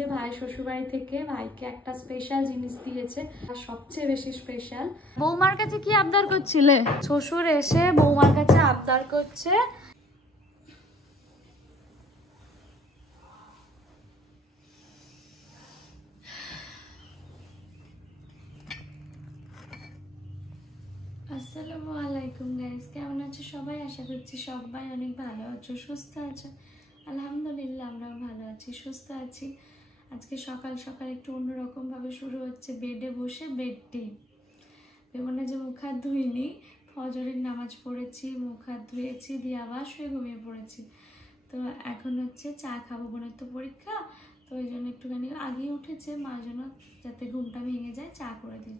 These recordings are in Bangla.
যে ভাই শ্বশুরবাড়ি থেকে ভাইকে একটা স্পেশাল জিনিস দিয়েছে, আর সবচেয়ে বেশি স্পেশাল। বৌমার কাছে কি আবদার করছিলে? শ্বশুর এসে বৌমার কাছে আবদার করছে আসসালামু আলাইকুম গাইস, কেমন আছো সবাই? আশা করছি সবাই অনেক ভালো আছো, সুস্থ আছো। আলহামদুলিল্লাহ আমরাও ভালো আছি, সুস্থ আছি। আজকে সকাল সকাল একটু অন্যরকম ভাবে শুরু হচ্ছে, বেডে বসে বেড টি। মনে যে মুখ হাত ধুইনি, ফজরের নামাজ পড়েছি, মুখ হাত ধুয়েছি, দিয়ে আবার শুয়ে ঘুমিয়ে পড়েছি। তো এখন হচ্ছে চা খাবো, বোনের তো পরীক্ষা, তো ওই জন্য একটুখানি আগেই উঠেছে মার জন্য, যাতে ঘুমটা ভেঙে যায়, চা করে দিই।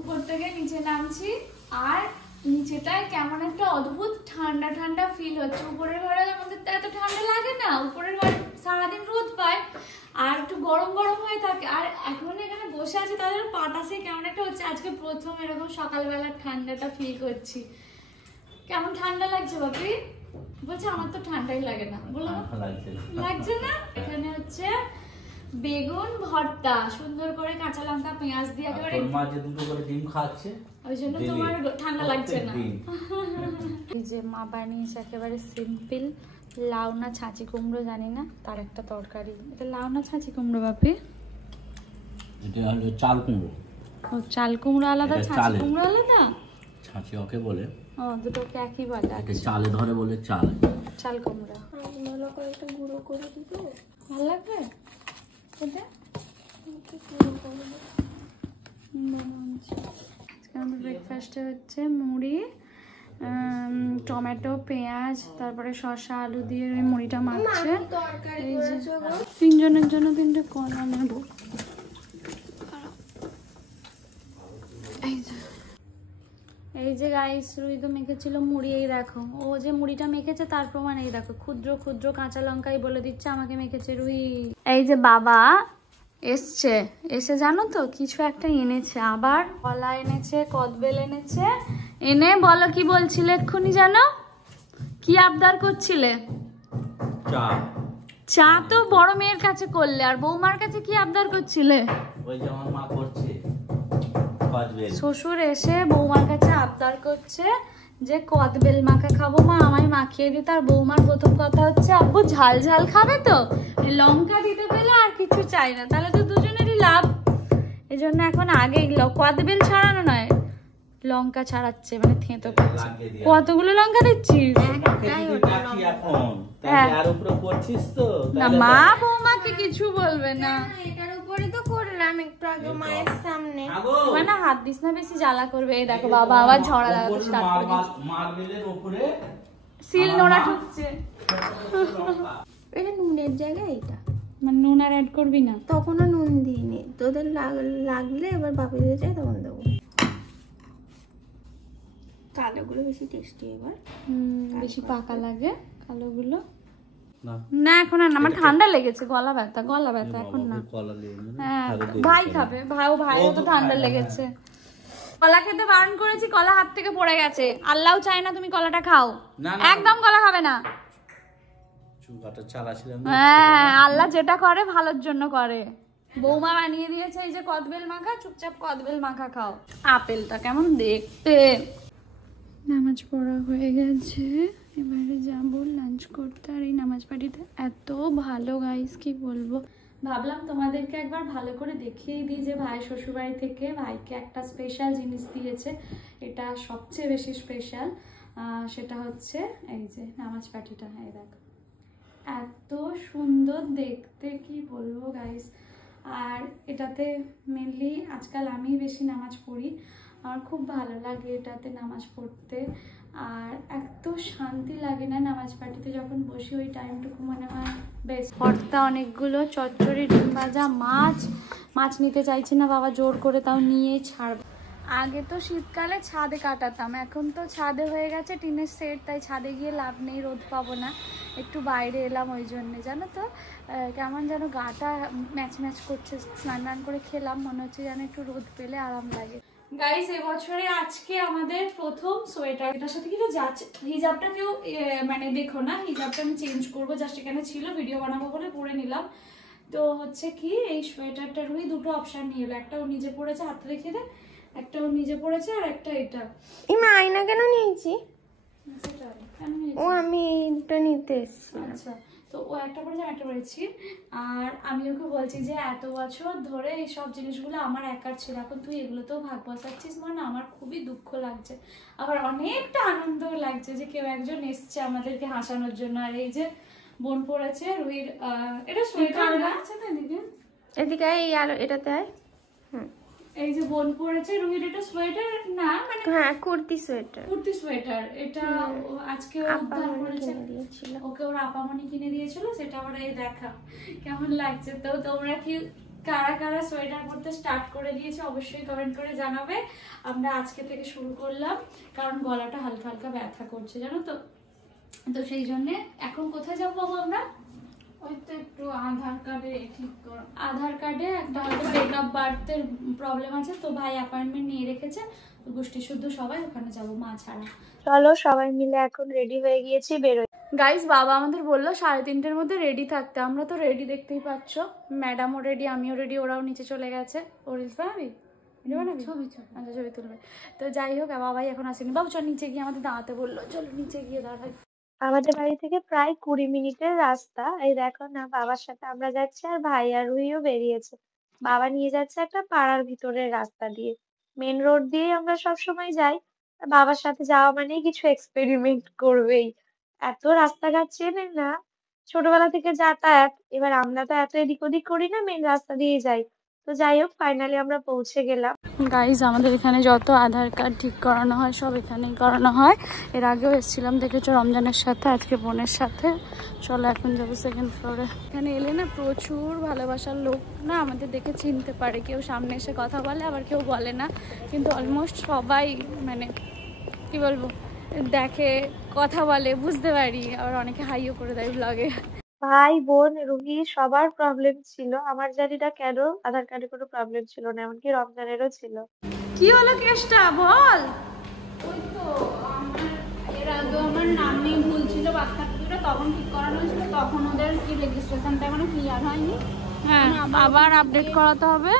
উপর থেকে নিচে নামছি, আর নিচেটায় কেমন একটা অদ্ভুত ঠান্ডা ঠান্ডা ফিল হচ্ছে। উপরের ঘরে আমাদের তো এত ঠান্ডা লাগে না, উপরের ঘরে সারাদিন রোদ পায় আর একটু গরম গরম হয়ে থাকে। আর এখন এখানে বসে আছি, তাদের বাতাসে কেমন একটা হচ্ছে। আজকে প্রথম এরকম সকালবেলা ঠান্ডাটা ফিল করছি। কেমন ঠান্ডা লাগছে বাপি? বলছে আমার তো ঠান্ডাই লাগে না। বলো লাগছে না? এখানে হচ্ছে বেগুন ভর্তা, সুন্দর করে কাঁচা লঙ্কা পেঁয়াজ দিয়ে একেবারে। মা যে দুটো করে ডিম খাচ্ছে, ওই জন্য তোমার ঠান্ডা লাগছে না। এই যে মা বানিয়েছে একেবারে সিম্পল লাউ না ছাঁচি কুমড়ো জানি না, তার একটা তরকারি। এটা লাউ না ছাঁচি কুমড়ো বাপি? এটা হলো চাল কুমড়ো। ও, চাল কুমড়ো আলাদা, ছাঁচি কুমড়ো আলাদা। ছাঁচি ওকে বলে, ও দুটোকে একই বলে। এটা চালে ধরে বলে চাল চাল কুমড়ো। ভালো করে একটা গুঁড়ো করে দিতে ভালো লাগবে এটা। আজকে আমাদের ব্রেকফাস্টে হচ্ছে মুড়ি, টমেটো, পেঁয়াজ, তারপরে শসা, আলু দিয়ে ওই মুড়িটা মাখছে। এই যে তিনজনের জন্য তিনটে কলা নেব। এই যে গাইস, রুই তো মেখেছিল মুড়ি, এই দেখো ও যে মুড়িটা মেখেছে তার প্রমাণ এই দেখো, ক্ষুদ্র ক্ষুদ্র কাঁচা লঙ্কাই বলে দিচ্ছে আমাকে মেখেছে রুই। এই যে বাবা এসছে, এসে জানো তো কিছু একটা এনেছে, আবার কলা এনেছে, কদবেল এনেছে। এনে বলো কি বলছিলে এক্ষুনি, জানো কি আবদার করছিলে? চা। চা তো বড় মেয়ের কাছে করলে, আর বৌমার কাছে কি আবদার করছিলে? ওই যে আমার মা করছে কদবেল। শ্বশুর এসে বৌমার কাছে আবদার করছে যে কদবেল মাখা খাবো মা, আমায় মাখিয়ে দিতে। আর বৌমার প্রথম কথা হচ্ছে আব্বু ঝাল ঝাল খাবে তো, লঙ্কা দিতে পেলে আর কিছু চাই না, তাহলে তো দুজনেরই লাভ। এই জন্য এখন আগে কদবেল ছাড়ানো নয়, লঙ্কা ছাড়াচ্ছে, মানে থেঁতো করছে। কতগুলো লঙ্কা দিচ্ছিস? না মা বৌমাকে কিছু বলবে না, মানে হাত দিস না, বেশি জ্বালা করবে। এই দেখো বাবা আবার ঝড়া লাগাতে স্টার্ট করে দিয়েছে, সিল নোড়া ঠুকছে। এটা নুনের জায়গায়, এটা মানে নুন আর অ্যাড করবি না? তখনও নুন দিইনি, তোদের লাগলে এবার বাপি দিয়ে যায় তখন দেবো। কালোগুলো বেশি টেস্টি, এবার বেশি পাকা লাগে কালোগুলো। না এখন আর না, আমার ঠান্ডা লেগেছে, গলা ব্যথা, গলা ব্যথা এখন না। হ্যাঁ ভাই খাবে, ভাইও তো ঠান্ডা লেগেছে। কলা খেতে বারণ করেছি, কলা হাত থেকে পড়ে গেছে। আল্লাহও চায় না তুমি কলাটা খাও, একদম কলা খাবে না। হ্যাঁ আল্লাহ যেটা করে ভালোর জন্য করে। বৌমা বানিয়ে দিয়েছে এই যে কদবেল মাখা, চুপচাপ কদবেল মাখা খাও। আপেলটা কেমন দেখতে। নামাজ পড়া হয়ে গেছে, এবারে যাবো লাঞ্চ করতে। আর এই নামাজ পার্টিতে এত ভালো গাইস, কি বলবো। ভাবলাম তোমাদেরকে একবার ভালো করে দেখিয়ে দিই যে ভাই শ্বশুরবাড়ি থেকে ভাইকে একটা স্পেশাল জিনিস দিয়েছে, এটা সবচেয়ে বেশি স্পেশাল। সেটা হচ্ছে এই যে নামাজ পার্টিটা। এই দেখো এত সুন্দর দেখতে, কি বলবো গাইস। আর এটাতে মেনলি আজকাল আমি বেশি নামাজ পড়ি, আমার খুব ভালো লাগে এটাতে নামাজ পড়তে। আর এত শান্তি লাগে না নামাজ পার্টিতে যখন বসি, ওই টাইমটুকু মনে হয় বেশ। ভর্তা অনেকগুলো, চচ্চড়ি, ডিম ভাজা, মাছ নিতে চাইছি না বাবা জোর করে, তাও নিয়েই ছাড়বো। আগে তো শীতকালে ছাদে কাটাতাম, এখন তো ছাদে হয়ে গেছে টিনের সেট, তাই ছাদে গিয়ে লাভ নেই, রোদ পাবো না। একটু বাইরে এলাম ওই জন্যে, জানো তো কেমন যেন গাটা ম্যাচ ম্যাচ করছে। স্নান করে খেলাম, মনে হচ্ছে যেন একটু রোদ পেলে আরাম লাগে। গাইস এবছরে আজকে আমাদের প্রথম সোয়েটার, এটার সাথে কিন্তু যাচ্ছে। হিজাবটা কেউ মানে দেখো না, হিজাবটা আমি চেঞ্জ করবো, জাস্ট এখানে ছিল ভিডিও বানাবো বলে পরে নিলাম। তো হচ্ছে কি এই সোয়েটারটার ওই দুটো অপশন নিয়ে এলো, একটা ও নিজে পড়েছে হাতে রেখে দে, একটা ও নিজে পড়েছে আর একটা এটা। আমি আয়না কেন নিয়েছি? সেটা কেন নিয়েছি? ও আমি এইটা নিতে এসেছি। আচ্ছা, তো ও একটা পড়েছে আমি একটা পড়েছি। আর আমি ওকে বলছি যে এত বছর ধরে এই সব জিনিসগুলো আমার একার ছিল, এখন তুই এগুলোতেও ভাগ বসাচ্ছিস, মানে আমার খুবই দুঃখ লাগছে, আবার অনেকটা আনন্দও লাগছে যে কেউ একজন এসছে আমাদেরকে হাসানোর জন্য। আর এই যে বোন পড়েছে রুহির, এটা সোয়েটার লাগছে না এদিকে, এদিকে এই আলো এটাতে আয়। এই যে বোন পড়েছে রুহির, এটা সোয়েটার না মানে হ্যাঁ কুর্তি সোয়েটার। কুর্তি সোয়েটার, এটা আজকে ও উদ্ধার করেছে, দিয়েছিল ওকে ওর আপামনি কিনে দিয়েছিল, সেটা ওরা এই দেখা কেমন লাগছে। তো তোমরা কি কারা কারা সোয়েটার পরতে স্টার্ট করে দিয়েছে অবশ্যই কমেন্ট করে জানাবে। আমরা আজকে থেকে শুরু করলাম, কারণ গলাটা হালকা হালকা ব্যথা করছে জানো তো। তো সেই জন্যে এখন কোথায় যাবো বাবু আমরা? ওই তো একটু আধার কার্ডে ঠিক করো, আধার কার্ডে একটা ডেট অফ বার্থের প্রবলেম আছে, তো ভাই অ্যাপয়েন্টমেন্ট নিয়ে রেখেছে, তো গোষ্ঠী শুদ্ধ সবাই ওখানে যাবো মা ছাড়া। চলো সবাই মিলে এখন রেডি হয়ে গিয়েছি, বেরোই। গাইস বাবা আমাদের বললো 3:30-এর মধ্যে রেডি থাকতে, আমরা তো রেডি দেখতেই পাচ্ছ, ম্যাডামও রেডি, আমিও রেডি, ওরাও নিচে চলে গেছে। ও রিলস বানাবি? ছবি আচ্ছা ছবি তুলবে। তো যাই হোক বাবাই এখন আসেনি, বাবু চল নিচে গিয়ে আমাদের দাঁড়াতে বললো, চলো নিচে গিয়ে দাঁড়াই। আমাদের বাড়ি থেকে প্রায় 20 মিনিটের রাস্তা। এই দেখো না, বাবার সাথে আমরা যাচ্ছি আর ভাই আর রুহিও বেরিয়েছে। বাবা নিয়ে যাচ্ছে একটা পাড়ার ভিতরের রাস্তা দিয়ে, মেন রোড দিয়ে আমরা সব সময় যাই। আর বাবার সাথে যাওয়া মানেই কিছু এক্সপেরিমেন্ট করবেই, এত রাস্তাঘাট চেনে না, ছোটবেলা থেকে যাতায়াত। এবার আমরা তো এত এদিক ওদিক করি না, মেন রাস্তা দিয়ে যাই। তো যাই হোক ফাইনালি আমরা পৌঁছে গেলাম। গাইজ আমাদের এখানে যত আধার কার্ড ঠিক করানো হয় সব এখানেই করানো হয়, এর আগেও এসেছিলাম দেখেছো রমজানের সাথে, আজকে বোনের সাথে। চলো এখন যাবো সেকেন্ড ফ্লোরে। এখানে এলে না প্রচুর ভালোবাসার লোক না আমাদের দেখে চিনতে পারে, কেউ সামনে এসে কথা বলে আবার কেউ বলে না, কিন্তু অলমোস্ট সবাই মানে কি বলবো দেখে কথা বলে বুঝতে পারি, আবার অনেকে হাইও করে দেয় ব্লগে। ভাই বোন রুহি সবার প্রবলেম ছিল, আমার জানি না কেন আধার কার্ডে কোনো প্রবলেম ছিল না, এমনকি রমজানেরও ছিল। কি হলো কেসটা বল? ওই তো এর আগে আমার নামে ভুল ছিল বার্থ সার্টিফিকেটে, তখন ঠিক করানো হয়েছিল, তখন ওদের কি রেজিস্ট্রেশনটা মানে ক্লিয়ার হয়নি। হ্যাঁ আবার আপডেট করাতে হবে,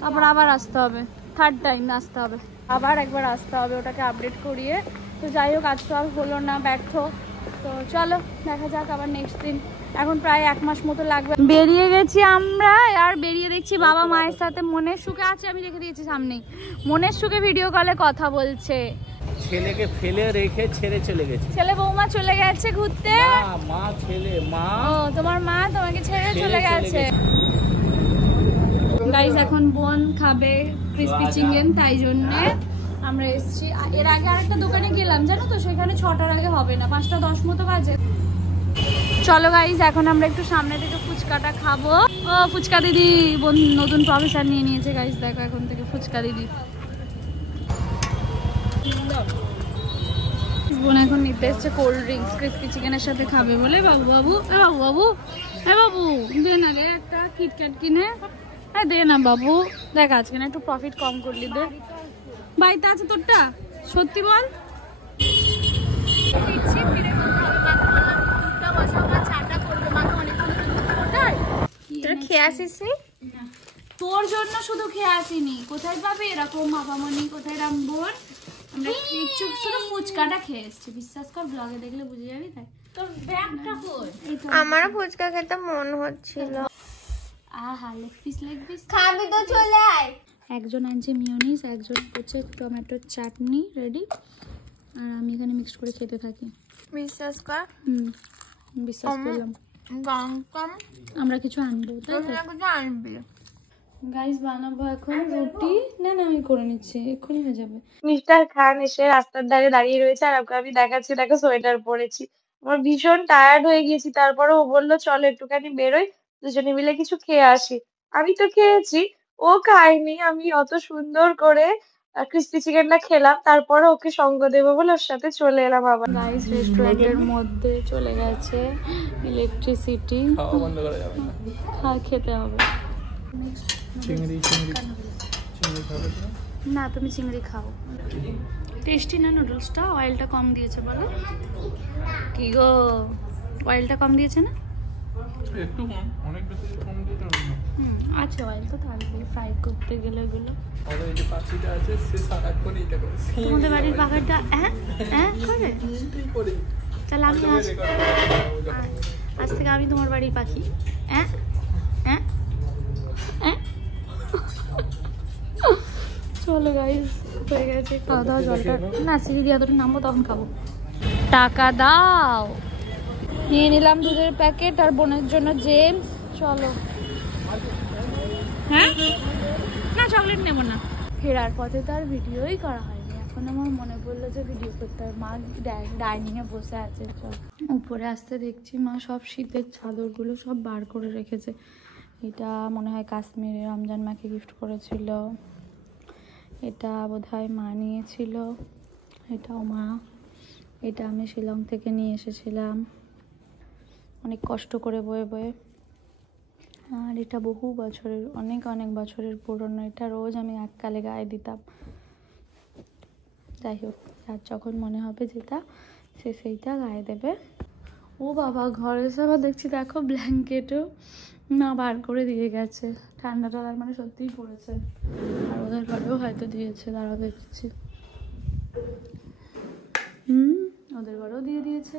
তারপর আবার আসতে হবে, থার্ড টাইম আসতে হবে, আবার একবার আসতে হবে ওটাকে আপডেট করিয়ে। তো যাই হোক আজ তো আর হলো না, ব্যর্থ। তো চলো দেখা যাক আবার নেক্সট দিন, এখন প্রায় 1 মাস মতো লাগবে। বেরিয়ে গেছি আমরা, আর বেরিয়ে দেখছি বাবা মায়ের সাথে মনের সুখে আছে, আমি রেখে দিয়েছি সামনেই, মনের সুখে ভিডিও কলে কথা বলছে। ছেলেকে ফেলে রেখে ছেড়ে চলে গেছে, ছেলে বৌমা চলে গেছে ঘুরতে। মা ছেলে মা, ও তোমার মা তোমাকে ছেড়ে চলে গেছে। গাইস এখন বোন খাবে ক্রিসপি চিকেন, তাই জন্য আমরা এসেছি। এর আগে আরেকটা দোকানে গেলাম জানো তো, সেখানে 6টার আগে হবে না, 5টা 10 মতো বাজে। চলো গাইস এখন আমরা একটু সামনে থেকে ফুচকাটা খাবো। ও ফুচকা দিদি বোন নতুন প্রফেসর নিয়ে নিয়েছে গাইস, দেখো এখন থেকে ফুচকা দিদি। বোন এখন নিতে এসছে কোল্ড ড্রিঙ্কস, ক্রিসপি চিকেনের সাথে খাবে বলে। বাবু বাবু এ বাবু বাবু এ বাবু দে না রে একটা কিটক্যাট কিনে, হ্যাঁ দে না বাবু, দেখ আজকে না একটু প্রফিট কম করলি, দে। বাড়িতে আছে তোরটা? সত্যি বল। তোরা খেয়ে আসিস নি? তোর জন্য শুধু খেয়ে আসিনি, কোথায় পাবে এরকম মাপামনি, কোথায় রামবোন, আমরা কিছু শুধু ফুচকাটা খেয়ে এসেছি, বিশ্বাস কর, ব্লগে দেখলে বুঝে যাবি। তাই তোর ব্যাগটা কই? আমারও ফুচকা খেতে মন হচ্ছিল। আহা লেগ পিস খাবি তো চলে আয়। একজন আনছে মিয়োনিজ, একজন হচ্ছে টমেটোর চাটনি রেডি, আর আমি এখানে মিক্সড করে খেতে থাকি। বিশ্বাস কর, বিশ্বাস করলাম। আমরা কিছু আনবো, তাই তো? আনবি গাইস বানাবো এখন রুটি, না না আমি করে নিচ্ছি, এক্ষুনি হয়ে যাবে। মিস্টার খান এসে রাস্তার ধারে দাঁড়িয়ে রয়েছে আর ওকে আমি দেখাচ্ছি দেখো সোয়েটার পরেছি। আমার ভীষণ টায়ার্ড হয়ে গেছি, তারপরে ও বললো চলো একটুখানি বেরোই, দুজনে মিলে কিছু খেয়ে আসি। আমি তো খেয়েছি, ও খায়নি। আমি অত সুন্দর করে ক্রিস্পি চিকেনটা খেলাম, তারপরে ওকে সঙ্গ দেবো বলে ওর সাথে চলে এলাম আবার। গাইস রেস্টুরেন্টের মধ্যে চলে গেছে ইলেকট্রিসিটি, খাওয়া বন্ধ করা যাবে না, খেতে হবে। চিংড়ি চিংড়ি চিংড়ি খাবে তো? না তুমি চিংড়ি খাও। টেস্টি না নুডলসটা? অয়েলটা কম দিয়েছে বলো। কি গো, অয়েলটা কম দিয়েছে না? একটু কম, অনেক বেশি কম দিতে হবে না। আছে অয়েল তো থাকবেই ফ্রাই করতে গেলে এগুলো। আর এই যে পাখিটা আছে সে সারাক্ষণ এইটা করে। তোমাদের বাড়ির পাখাটা করে? এইটাই করে। তাহলে আমি আজ থেকে আমি তোমার বাড়ির পাখি। চলো গাইস, হয়ে গেছে খাওয়া দাওয়া। জলটা না সিঁড়ি দিয়ে এতটা নামবো তখন খাবো। টাকা দাও। নিয়ে নিলাম দুধের প্যাকেট আর বোনের জন্য জেমস। চলো। হ্যাঁ না, চকলেট নেবো না। ফেরার পথে তো আর ভিডিওই করা হয়নি। এখন আমার মনে পড়লো যে ভিডিও করতে হবে। মা ডাইনিংয়ে বসে আছে। চল উপরে আসতে দেখছি মা সব শীতের চাদরগুলো সব বার করে রেখেছে। এটা মনে হয় কাশ্মীরে রমজান মাকে গিফট করেছিল। এটা বোধহয় মা নিয়েছিল। এটাও মা। এটা আমি শিলং থেকে নিয়ে এসেছিলাম অনেক কষ্ট করে বয়ে বয়ে। আর এটা বহু বছরের, অনেক অনেক বছরের পুরনো। এটা রোজ আমি এককালে গায়ে দিতাম। যাই হোক, আর যখন মনে হবে যেটা সে সেইটা গায়ে দেবে। ও বাবা, ঘরে এসে আবার দেখছি দেখো ব্ল্যাঙ্কেটও না বার করে দিয়ে গেছে। ঠান্ডাটা মানে সত্যিই পড়েছে। আর ওদের ঘরেও হয়তো দিয়েছে, দাঁড়াও দেখছি। ওদের ঘরেও দিয়ে দিয়েছে।